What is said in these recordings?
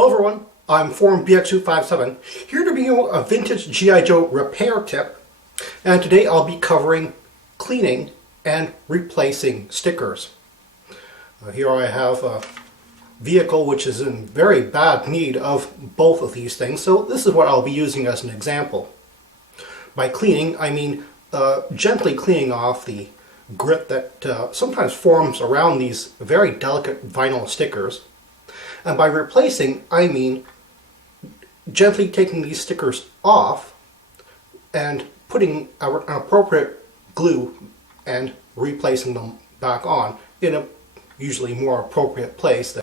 Hello everyone, I'm Forum BX257, here to bring you a vintage G.I. Joe repair tip, and today I'll be covering cleaning and replacing stickers. Here I have a vehicle which is in very bad need of both of these things, so this is what I'll be using as an example. By cleaning, I mean gently cleaning off the grit that sometimes forms around these very delicate vinyl stickers. And by replacing, I mean gently taking these stickers off and putting an appropriate glue and replacing them back on in a usually more appropriate place.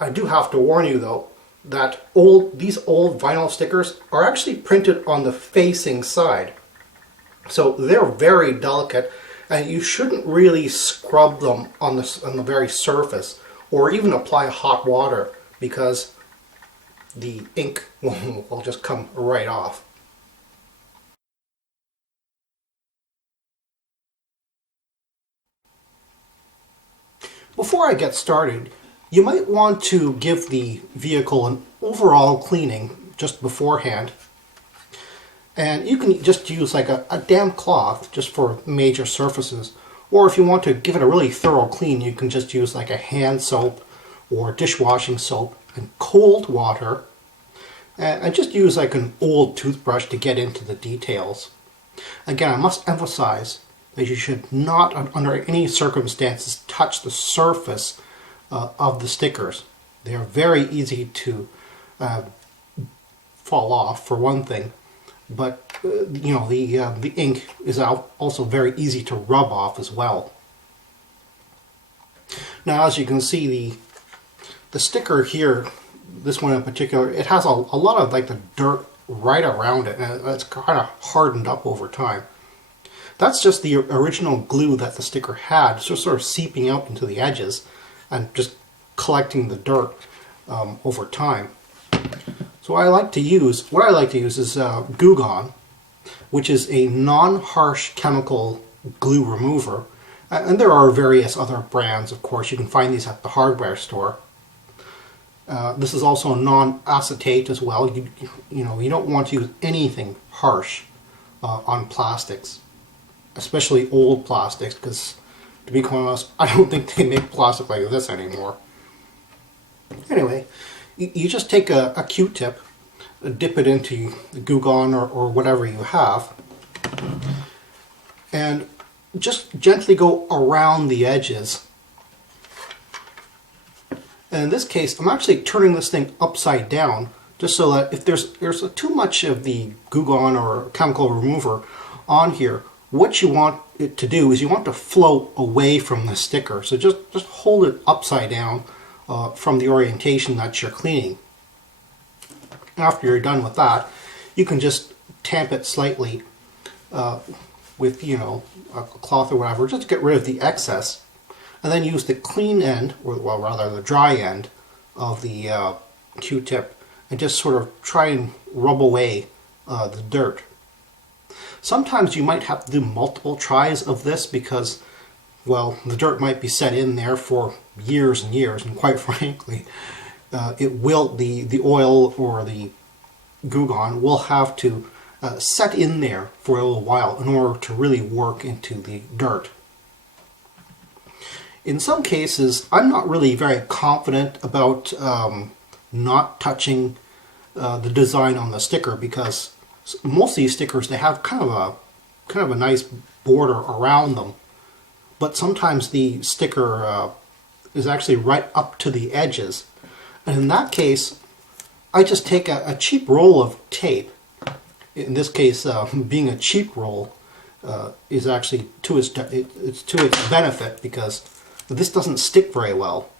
I do have to warn you though that these old vinyl stickers are actually printed on the facing side. So they're very delicate and you shouldn't really scrub them on the very surface or even apply hot water because the ink will just come right off. Before I get started, you might want to give the vehicle an overall cleaning just beforehand. And you can just use like a damp cloth just for major surfaces. Or if you want to give it a really thorough clean, you can just use like a hand soap or dishwashing soap and cold water. And just use like an old toothbrush to get into the details. Again, I must emphasize that you should not, under any circumstances, touch the surface of the stickers. They are very easy to fall off, for one thing. But you know, the ink is also very easy to rub off as well. Now, as you can see, the sticker here, this one in particular, it has a lot of like the dirt right around it, and it's kind of hardened up over time. That's just the original glue that the sticker had, just sort of seeping out into the edges and just collecting the dirt over time. So what I like to use is Goo Gone, which is a non-harsh chemical glue remover. And there are various other brands, of course. You can find these at the hardware store. This is also non-acetate as well. You know, you don't want to use anything harsh on plastics, especially old plastics, because to be quite honest, I don't think they make plastic like this anymore. Anyway, you just take a Q-tip, dip it into the Goo Gone or whatever you have, and just gently go around the edges. And in this case, I'm actually turning this thing upside down, just so that if there's too much of the Goo Gone or chemical remover on here, what you want it to do is you want to flow away from the sticker. So just hold it upside down from the orientation that you're cleaning. After you're done with that, you can just tamp it slightly with, you know, a cloth or whatever, just to get rid of the excess. And then use the clean end, or well, rather the dry end of the Q-tip, and just sort of try and rub away the dirt. Sometimes you might have to do multiple tries of this because, well, the dirt might be set in there for years and years, and quite frankly, the oil or the Goo Gone will have to set in there for a little while in order to really work into the dirt. In some cases, I'm not really very confident about not touching the design on the sticker, because most of these stickers, they have kind of a nice border around them, but sometimes the sticker is actually right up to the edges. And in that case, I just take a cheap roll of tape. In this case, being a cheap roll is actually to its benefit, because this doesn't stick very well.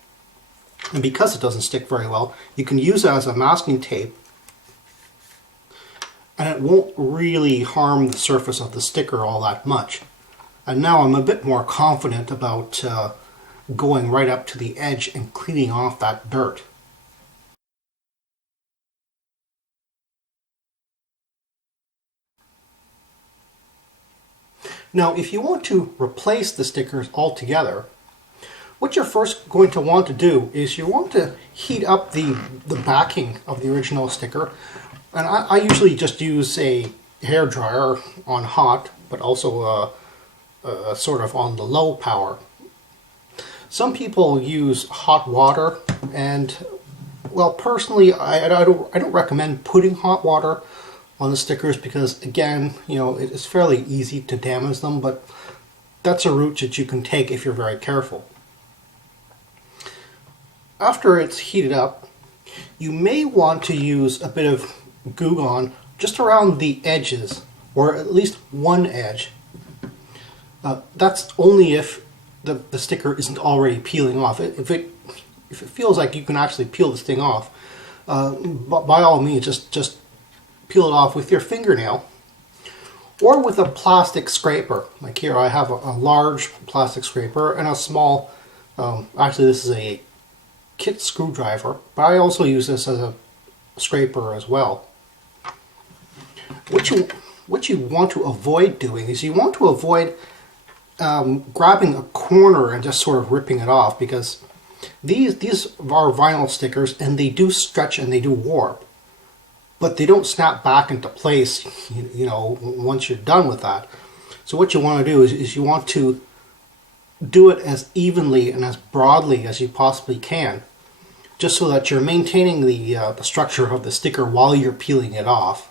And because it doesn't stick very well, you can use it as a masking tape, and it won't really harm the surface of the sticker all that much. And now I'm a bit more confident about going right up to the edge and cleaning off that dirt. Now, if you want to replace the stickers altogether, what you're first going to want to do is you want to heat up the backing of the original sticker. And I usually just use a hair dryer on hot, but also sort of on the low power. Some people use hot water, and well, personally, I don't recommend putting hot water on the stickers because, again, you know, it's fairly easy to damage them, but that's a route that you can take if you're very careful. After it's heated up, you may want to use a bit of Goo Gone just around the edges, or at least one edge. That's only if the sticker isn't already peeling off. If it feels like you can actually peel this thing off, by all means, just peel it off with your fingernail or with a plastic scraper. Like here, I have a large plastic scraper and a small. Actually, this is a kit screwdriver, but I also use this as a scraper as well. What you want to avoid doing is you want to avoid grabbing a corner and just sort of ripping it off, because these are vinyl stickers and they do stretch and they do warp, but they don't snap back into place, you know, once you're done with that. So what you want to do is you want to do it as evenly and as broadly as you possibly can, just so that you're maintaining the structure of the sticker while you're peeling it off.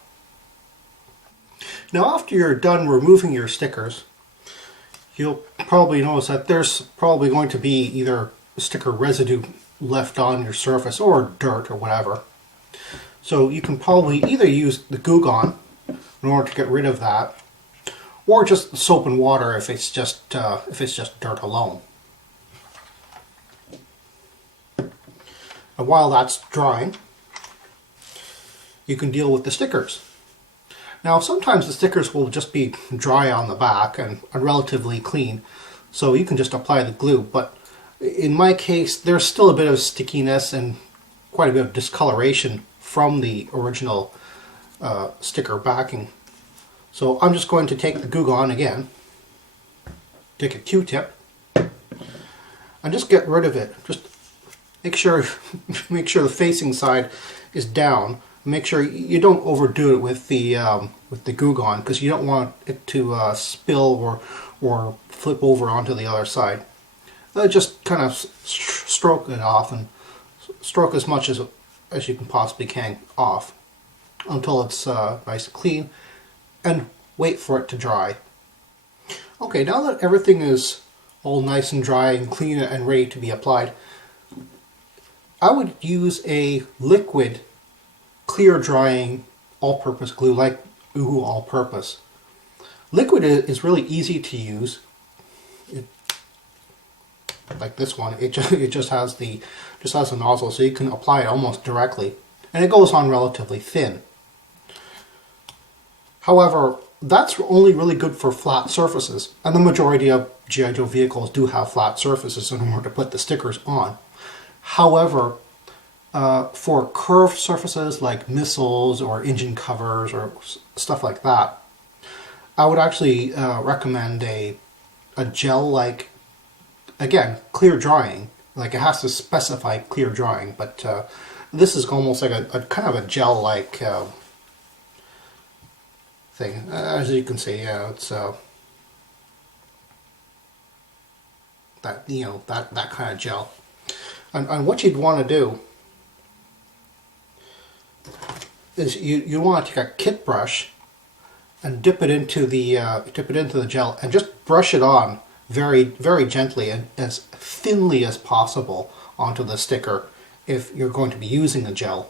Now, after you're done removing your stickers, you'll probably notice that there's probably going to be either sticker residue left on your surface or dirt or whatever. So you can probably either use the Goo Gone in order to get rid of that, or just soap and water if it's just dirt alone. And while that's drying, you can deal with the stickers. Now, sometimes the stickers will just be dry on the back and relatively clean, so you can just apply the glue. But in my case, there's still a bit of stickiness and quite a bit of discoloration from the original sticker backing. So I'm just going to take the Goo Gone again, take a Q-tip, and just get rid of it. Just make sure the facing side is down. Make sure you don't overdo it with the Goo Gone, because you don't want it to spill or flip over onto the other side. Just kind of stroke it off, and stroke as much as you can possibly can off until it's nice and clean, and wait for it to dry. Okay, now that everything is all nice and dry and clean and ready to be applied, I would use a liquid clear drying all-purpose glue like Uhu All-Purpose. Liquid is really easy to use. Like this one, it just has a nozzle, so you can apply it almost directly, and it goes on relatively thin. However, that's only really good for flat surfaces, and the majority of G.I. Joe vehicles do have flat surfaces in order to put the stickers on. However, for curved surfaces like missiles or engine covers or stuff like that, I would actually recommend a gel-like, again, clear drying. Like, it has to specify clear drying, but this is almost like a kind of a gel-like thing. As you can see, yeah, it's that, you know, that kind of gel. And what you'd want to do is you want to take a kit brush and dip it into the gel and just brush it on very, very gently and as thinly as possible onto the sticker if you're going to be using the gel.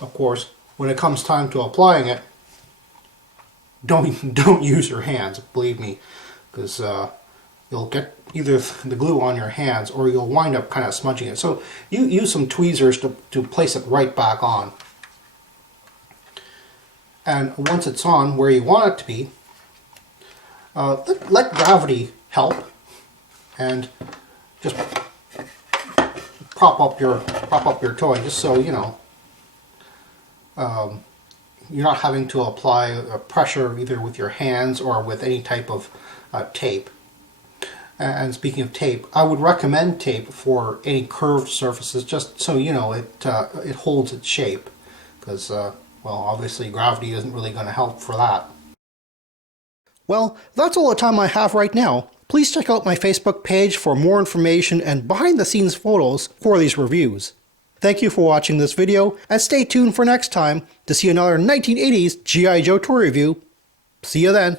Of course, when it comes time to applying it, don't use your hands, believe me, because you'll get either the glue on your hands or you'll wind up kind of smudging it. So you use some tweezers to place it right back on. And once it's on where you want it to be, let gravity help and just prop up your toy, just so you know you're not having to apply pressure either with your hands or with any type of tape. And speaking of tape, I would recommend tape for any curved surfaces, just so you know it holds its shape, because well, obviously gravity isn't really going to help for that. Well, that's all the time I have right now. Please check out my Facebook page for more information and behind-the-scenes photos for these reviews. Thank you for watching this video, and stay tuned for next time to see another 1980s G.I. Joe toy review. See you then!